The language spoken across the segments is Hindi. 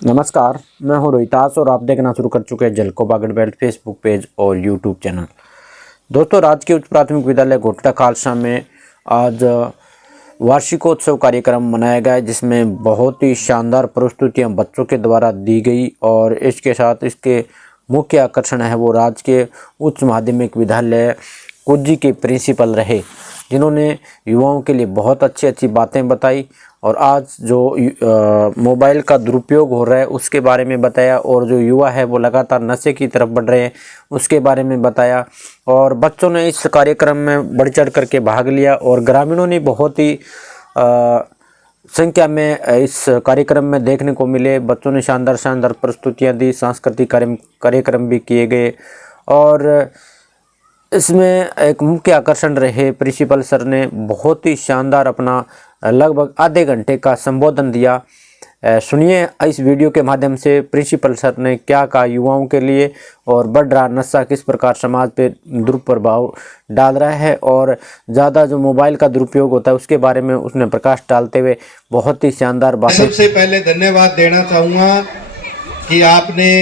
नमस्कार, मैं हूं रोहितास और आप देखना शुरू कर चुके हैं जलकोबा गढ़वेल फेसबुक पेज और यूट्यूब चैनल। दोस्तों, राजकीय उच्च प्राथमिक विद्यालय घोटड़ा खालसा में आज वार्षिकोत्सव कार्यक्रम मनाया गया, जिसमें बहुत ही शानदार प्रस्तुतियां बच्चों के द्वारा दी गई और इसके साथ इसके मुख्य आकर्षण है वो राजकीय उच्च माध्यमिक विद्यालय कुज्जी के प्रिंसिपल रहे, जिन्होंने युवाओं के लिए बहुत अच्छी अच्छी बातें बताई और आज जो मोबाइल का दुरुपयोग हो रहा है उसके बारे में बताया और जो युवा है वो लगातार नशे की तरफ बढ़ रहे हैं उसके बारे में बताया। और बच्चों ने इस कार्यक्रम में बढ़ चढ़ करके भाग लिया और ग्रामीणों ने बहुत ही संख्या में इस कार्यक्रम में देखने को मिले। बच्चों ने शानदार शानदार प्रस्तुतियां दी, सांस्कृतिक कार्यक्रम भी किए गए और इसमें एक मुख्य आकर्षण रहे प्रिंसिपल सर ने बहुत ही शानदार अपना लगभग आधे घंटे का संबोधन दिया। सुनिए इस वीडियो के माध्यम से प्रिंसिपल सर ने क्या कहा युवाओं के लिए और बढ़ रहा नशा किस प्रकार समाज पे दुष्प्रभाव डाल रहा है और ज़्यादा जो मोबाइल का दुरुपयोग होता है उसके बारे में उसने प्रकाश डालते हुए बहुत ही शानदार बात। सबसे पहले धन्यवाद देना चाहूँगा कि आपने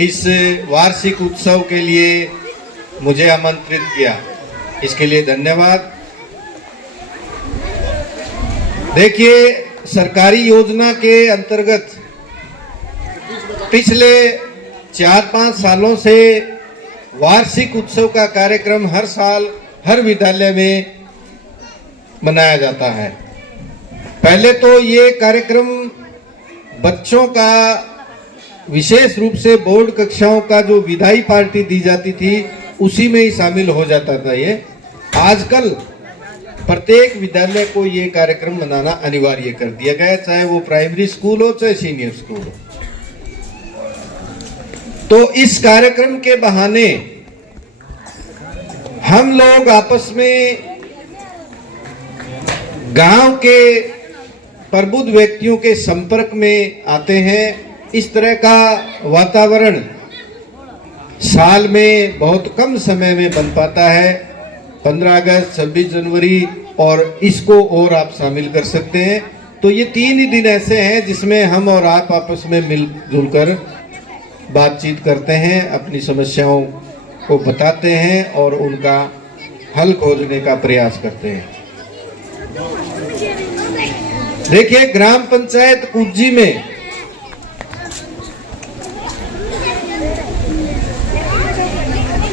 इस वार्षिक उत्सव के लिए मुझे आमंत्रित किया, इसके लिए धन्यवाद। देखिए, सरकारी योजना के अंतर्गत पिछले 4-5 सालों से वार्षिक उत्सव का कार्यक्रम हर साल हर विद्यालय में मनाया जाता है। पहले तो ये कार्यक्रम बच्चों का विशेष रूप से बोर्ड कक्षाओं का जो विदाई पार्टी दी जाती थी उसी में ही शामिल हो जाता था। ये आजकल प्रत्येक विद्यालय को ये कार्यक्रम मनाना अनिवार्य कर दिया गया है, चाहे वो प्राइमरी स्कूल हो चाहे सीनियर स्कूल हो। तो इस कार्यक्रम के बहाने हम लोग आपस में गांव के प्रबुद्ध व्यक्तियों के संपर्क में आते हैं। इस तरह का वातावरण साल में बहुत कम समय में बन पाता है। 15 अगस्त, 26 जनवरी और इसको और आप शामिल कर सकते हैं। तो ये 3 ही दिन ऐसे हैं जिसमें हम और आप आपस में मिलजुल कर बातचीत करते हैं, अपनी समस्याओं को बताते हैं और उनका हल खोजने का प्रयास करते हैं। देखिए, ग्राम पंचायत कुज्जी में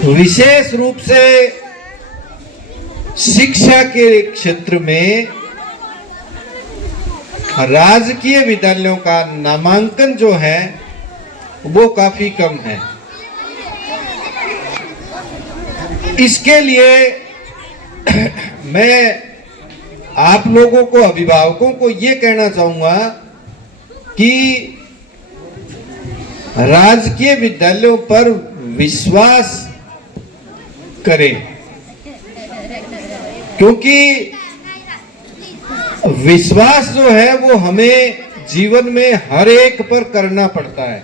विशेष रूप से शिक्षा के क्षेत्र में राजकीय विद्यालयों का नामांकन जो है वो काफी कम है। इसके लिए मैं आप लोगों को, अभिभावकों को ये कहना चाहूंगा कि राजकीय विद्यालयों पर विश्वास करें, क्योंकि विश्वास जो है वो हमें जीवन में हर एक पर करना पड़ता है।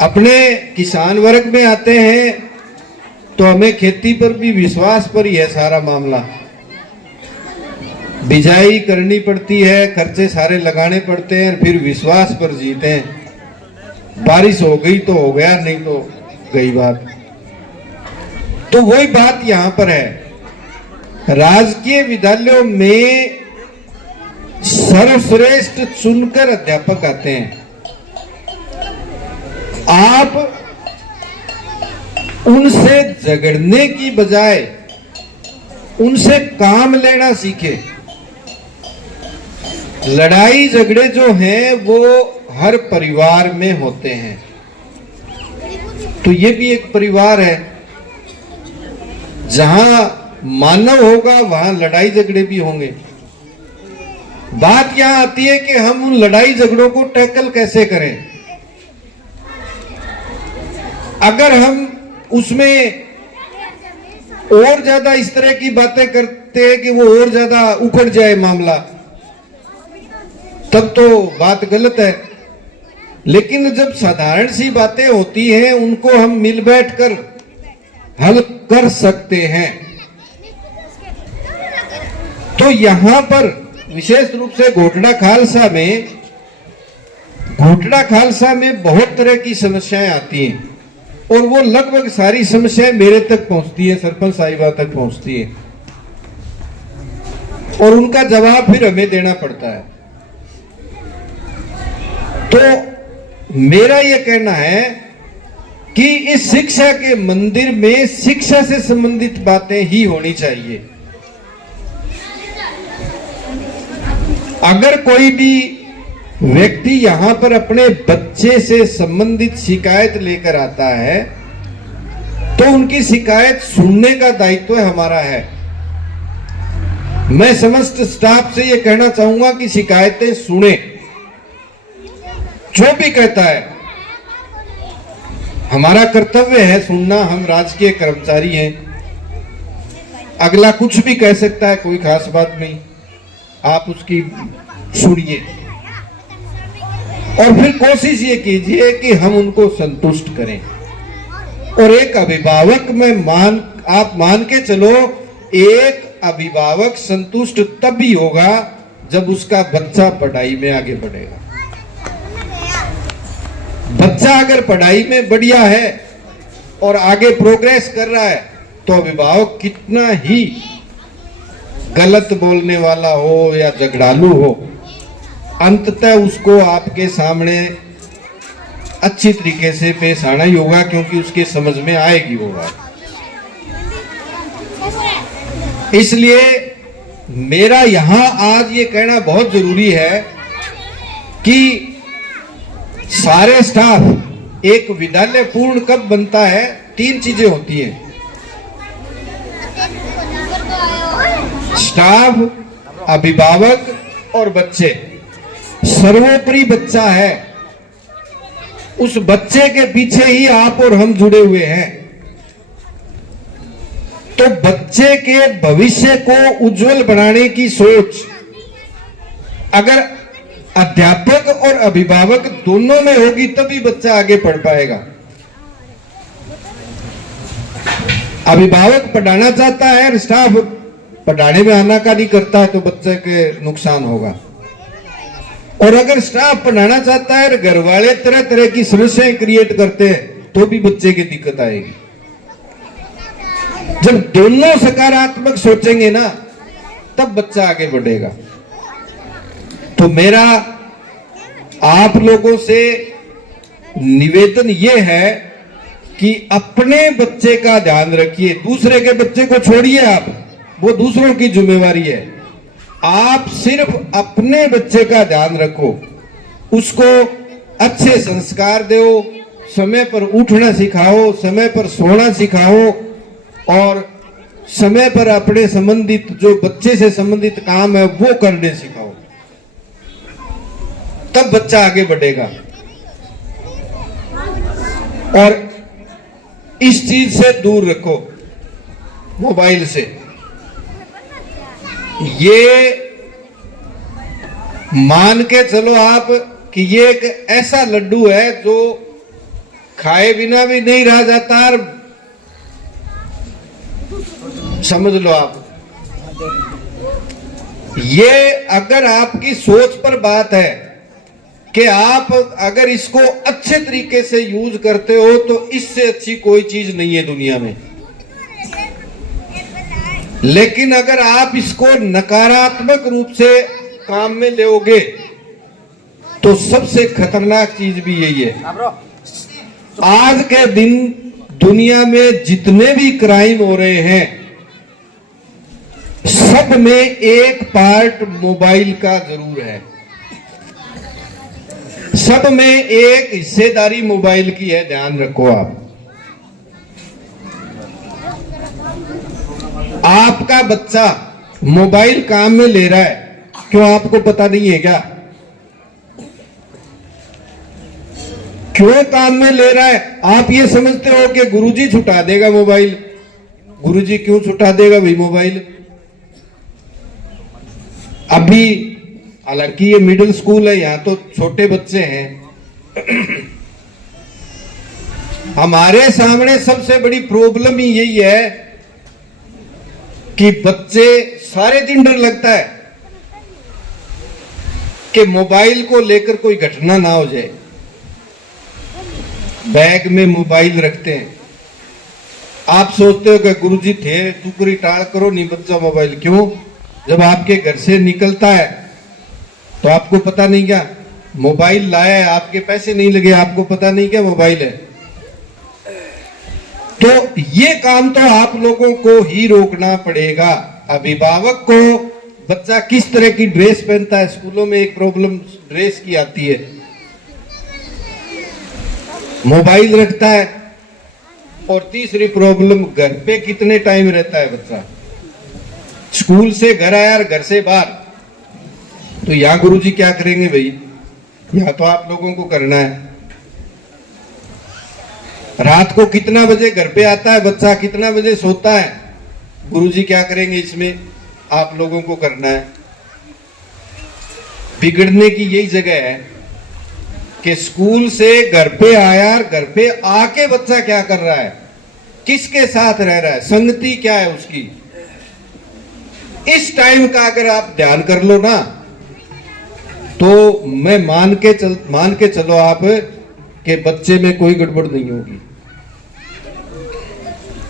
अपने किसान वर्ग में आते हैं तो हमें खेती पर भी विश्वास पर ही है सारा मामला। बिजाई करनी पड़ती है, खर्चे सारे लगाने पड़ते हैं, फिर विश्वास पर जीते हैं। बारिश हो गई तो हो गया, नहीं तो गई बात। तो वही बात यहां पर है। राजकीय विद्यालयों में सर्वश्रेष्ठ चुनकर अध्यापक आते हैं। आप उनसे झगड़ने की बजाय उनसे काम लेना सीखें। लड़ाई झगड़े जो हैं वो हर परिवार में होते हैं, तो ये भी एक परिवार है। जहां मानव होगा वहां लड़ाई झगड़े भी होंगे। बात यहां आती है कि हम उन लड़ाई झगड़ों को टैकल कैसे करें। अगर हम उसमें और ज्यादा इस तरह की बातें करते हैं कि वो और ज्यादा उखड़ जाए मामला, तब तो बात गलत है। लेकिन जब साधारण सी बातें होती हैं उनको हम मिल बैठकर हल कर सकते हैं। तो यहां पर विशेष रूप से घोटड़ा खालसा में घोटड़ा खालसा में बहुत तरह की समस्याएं आती हैं और वो लगभग सारी समस्याएं मेरे तक पहुंचती है, सरपंच साहिबा तक पहुंचती है और उनका जवाब फिर हमें देना पड़ता है। तो मेरा यह कहना है कि इस शिक्षा के मंदिर में शिक्षा से संबंधित बातें ही होनी चाहिए। अगर कोई भी व्यक्ति यहां पर अपने बच्चे से संबंधित शिकायत लेकर आता है तो उनकी शिकायत सुनने का दायित्व हमारा है। मैं समस्त स्टाफ से यह कहना चाहूंगा कि शिकायतें सुने, जो भी कहता है हमारा कर्तव्य है सुनना, हम राजकीय कर्मचारी हैं। अगला कुछ भी कह सकता है, कोई खास बात नहीं, आप उसकी सुनिए और फिर कोशिश ये कीजिए कि हम उनको संतुष्ट करें। और एक अभिभावक में आप मान के चलो, एक अभिभावक संतुष्ट तभी होगा जब उसका बच्चा पढ़ाई में आगे बढ़ेगा। बच्चा अगर पढ़ाई में बढ़िया है और आगे प्रोग्रेस कर रहा है तो अभिभावक कितना ही गलत बोलने वाला हो या झगड़ालू हो, अंततः उसको आपके सामने अच्छी तरीके से पेश आना ही होगा, क्योंकि उसके समझ में आएगी वो बात। इसलिए मेरा यहां आज ये कहना बहुत जरूरी है कि सारे स्टाफ, एक विद्यालय पूर्ण कब बनता है, 3 चीजें होती हैं। स्टाफ, अभिभावक और बच्चे। सर्वोपरि बच्चा है, उस बच्चे के पीछे ही आप और हम जुड़े हुए हैं। तो बच्चे के भविष्य को उज्जवल बनाने की सोच अगर अध्यापक और अभिभावक दोनों में होगी तभी बच्चा आगे पढ़ पाएगा। अभिभावक पढ़ाना चाहता है और स्टाफ पढ़ाने में आनाकानी करता है तो बच्चे के नुकसान होगा। और अगर स्टाफ पढ़ाना चाहता है और घर वाले तरह तरह की समस्याएं क्रिएट करते हैं तो भी बच्चे की दिक्कत आएगी। जब दोनों सकारात्मक सोचेंगे ना तब बच्चा आगे बढ़ेगा। तो मेरा आप लोगों से निवेदन यह है कि अपने बच्चे का ध्यान रखिए, दूसरे के बच्चे को छोड़िए, आप वो दूसरों की जिम्मेवारी है। आप सिर्फ अपने बच्चे का ध्यान रखो, उसको अच्छे संस्कार दो, समय पर उठना सिखाओ, समय पर सोना सिखाओ और समय पर अपने संबंधित जो बच्चे से संबंधित काम है वो करने सिखाओ, तब बच्चा आगे बढ़ेगा। और इस चीज से दूर रखो, मोबाइल से। ये मान के चलो आप कि ये एक ऐसा लड्डू है जो खाए बिना भी नहीं रह जाता, और समझ लो आप, ये अगर आपकी सोच पर बात है कि आप अगर इसको अच्छे तरीके से यूज करते हो तो इससे अच्छी कोई चीज नहीं है दुनिया में। लेकिन अगर आप इसको नकारात्मक रूप से काम में लोगे तो सबसे खतरनाक चीज भी यही है। आज के दिन दुनिया में जितने भी क्राइम हो रहे हैं सब में एक पार्ट मोबाइल का जरूर है, सब में एक हिस्सेदारी मोबाइल की है, ध्यान रखो आप। आपका बच्चा मोबाइल काम में ले रहा है, क्यों आपको पता नहीं है क्या? क्यों काम में ले रहा है? आप ये समझते हो कि गुरुजी छुटा देगा मोबाइल। गुरुजी क्यों छुटा देगा भाई मोबाइल? अभी हालांकि ये मिडिल स्कूल है, यहां तो छोटे बच्चे हैं। हमारे सामने सबसे बड़ी प्रॉब्लम ही यही है कि बच्चे सारे दिन डर लगता है कि मोबाइल को लेकर कोई घटना ना हो जाए। बैग में मोबाइल रखते हैं, आप सोचते हो कि गुरुजी थे टुकड़ी टाल करो नहीं बच्चा मोबाइल, क्यों? जब आपके घर से निकलता है तो आपको पता नहीं क्या मोबाइल लाया है, आपके पैसे नहीं लगे, आपको पता नहीं क्या मोबाइल है। तो ये काम तो आप लोगों को ही रोकना पड़ेगा। अभिभावक को बच्चा किस तरह की ड्रेस पहनता है, स्कूलों में एक प्रॉब्लम ड्रेस की आती है, मोबाइल रखता है, और तीसरी प्रॉब्लम घर पे कितने टाइम रहता है बच्चा। स्कूल से घर आया और घर से बाहर, तो यहां गुरुजी क्या करेंगे भाई? यहां तो आप लोगों को करना है। रात को कितना बजे घर पे आता है बच्चा, कितना बजे सोता है, गुरुजी क्या करेंगे? इसमें आप लोगों को करना है। बिगड़ने की यही जगह है कि स्कूल से घर पे आया और घर पे आके बच्चा क्या कर रहा है, किसके साथ रह रहा है, संगति क्या है उसकी। इस टाइम का अगर आप ध्यान कर लो ना, तो मैं मान के चलो आप कि बच्चे में कोई गड़बड़ नहीं होगी।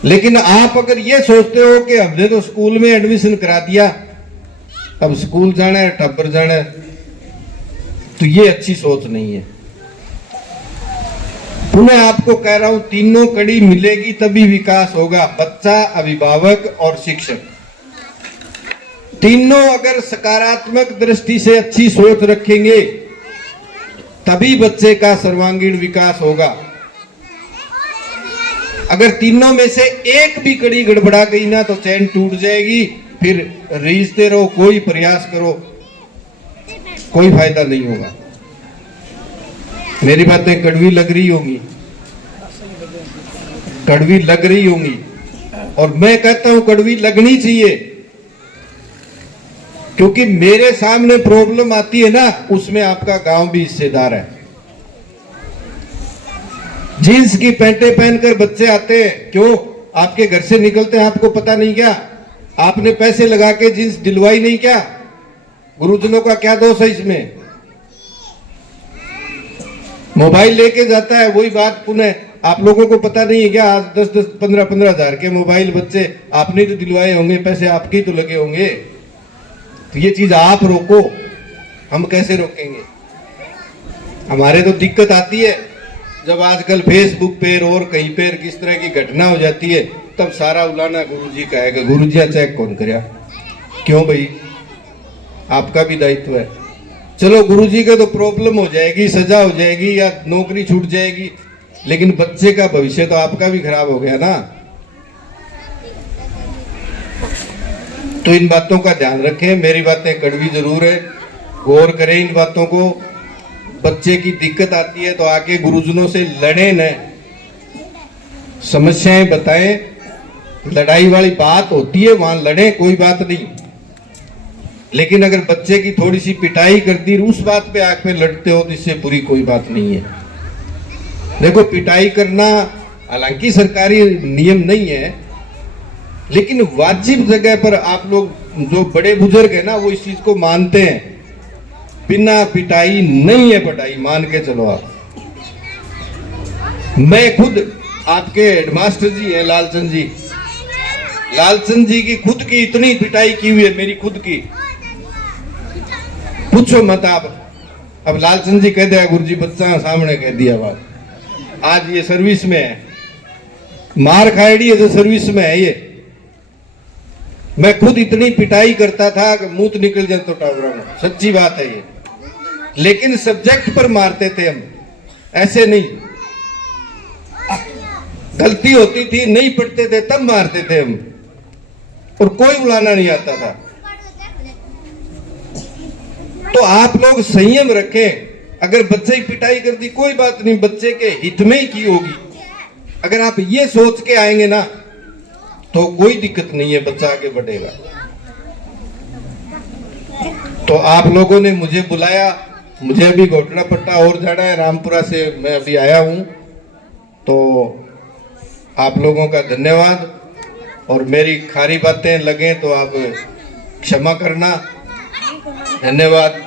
लेकिन आप अगर ये सोचते हो कि हमने तो स्कूल में एडमिशन करा दिया, अब स्कूल जाना है, टब्बर जाना है, तो ये अच्छी सोच नहीं है। पुनः आपको कह रहा हूं, तीनों कड़ी मिलेगी तभी विकास होगा, बच्चा, अभिभावक और शिक्षक। तीनों अगर सकारात्मक दृष्टि से अच्छी सोच रखेंगे तभी बच्चे का सर्वांगीण विकास होगा। अगर तीनों में से एक भी कड़ी गड़बड़ा गई ना तो चैन टूट जाएगी, फिर रीझते रहो, कोई प्रयास करो, कोई फायदा नहीं होगा। मेरी बातें कड़वी लग रही होंगी, कड़वी लग रही होंगी, और मैं कहता हूं कड़वी लगनी चाहिए, क्योंकि मेरे सामने प्रॉब्लम आती है ना, उसमें आपका गांव भी हिस्सेदार है। जींस की पैंटें पहनकर बच्चे आते हैं, क्यों? आपके घर से निकलते हैं, आपको पता नहीं क्या? आपने पैसे लगा के जींस दिलवाई नहीं क्या? गुरुजनों का क्या दोष है इसमें? मोबाइल लेके जाता है, वही बात पुनः आप लोगों को पता नहीं है क्या? आज 10-10, 15-15 हजार के मोबाइल बच्चे, आपने तो दिलवाए होंगे, पैसे आपके तो लगे होंगे। तो ये चीज आप रोको, हम कैसे रोकेंगे? हमारे तो दिक्कत आती है जब आजकल फेसबुक पे और कहीं पे किस तरह की घटना हो जाती है, तब सारा उलाना गुरुजी का है कि गुरुजी चेक कौन करे। क्यों भाई? आपका भी दायित्व है। चलो गुरुजी का तो प्रॉब्लम हो जाएगी, सजा हो जाएगी या नौकरी छूट जाएगी, लेकिन बच्चे का भविष्य तो आपका भी खराब हो गया ना। तो इन बातों का ध्यान रखें। मेरी बातें कड़वी जरूर है, गौर करें इन बातों को। बच्चे की दिक्कत आती है तो आके गुरुजनों से लड़े न, समस्याएं बताएं। लड़ाई वाली बात होती है वहां लड़े, कोई बात नहीं, लेकिन अगर बच्चे की थोड़ी सी पिटाई कर दी, उस बात पे आग पे लड़ते हो, तो इससे बुरी कोई बात नहीं है। देखो, पिटाई करना हालांकि सरकारी नियम नहीं है, लेकिन वाजिब जगह पर आप लोग जो बड़े बुजुर्ग है ना, वो इस चीज को मानते हैं। बिना पिटाई नहीं है पढ़ाई, मान के चलो आप। मैं खुद, आपके हेडमास्टर जी हैं लालचंद जी, लालचंद जी की खुद की इतनी पिटाई की हुई है, मेरी खुद की, पूछो मत आप। अब लालचंद जी कह दिया, गुरुजी बच्चा सामने कह दिया बात, आज ये सर्विस में है, मार खाएड़ी है जो सर्विस में है ये। मैं खुद इतनी पिटाई करता था कि मुंह निकल जाए तो टावरा में, सच्ची बात है ये। लेकिन सब्जेक्ट पर मारते थे हम, ऐसे नहीं। गलती होती थी, नहीं पढ़ते थे तब मारते थे हम, और कोई बुलाना नहीं आता था। तो आप लोग संयम रखें। अगर बच्चे की पिटाई कर दी, कोई बात नहीं, बच्चे के हित में ही की होगी। अगर आप ये सोच के आएंगे ना, तो कोई दिक्कत नहीं है, बच्चा आगे बढ़ेगा। तो आप लोगों ने मुझे बुलाया, मुझे अभी घोटना पट्टा और जाना है, रामपुरा से मैं अभी आया हूं, तो आप लोगों का धन्यवाद। और मेरी खारी बातें लगे तो आप क्षमा करना। धन्यवाद।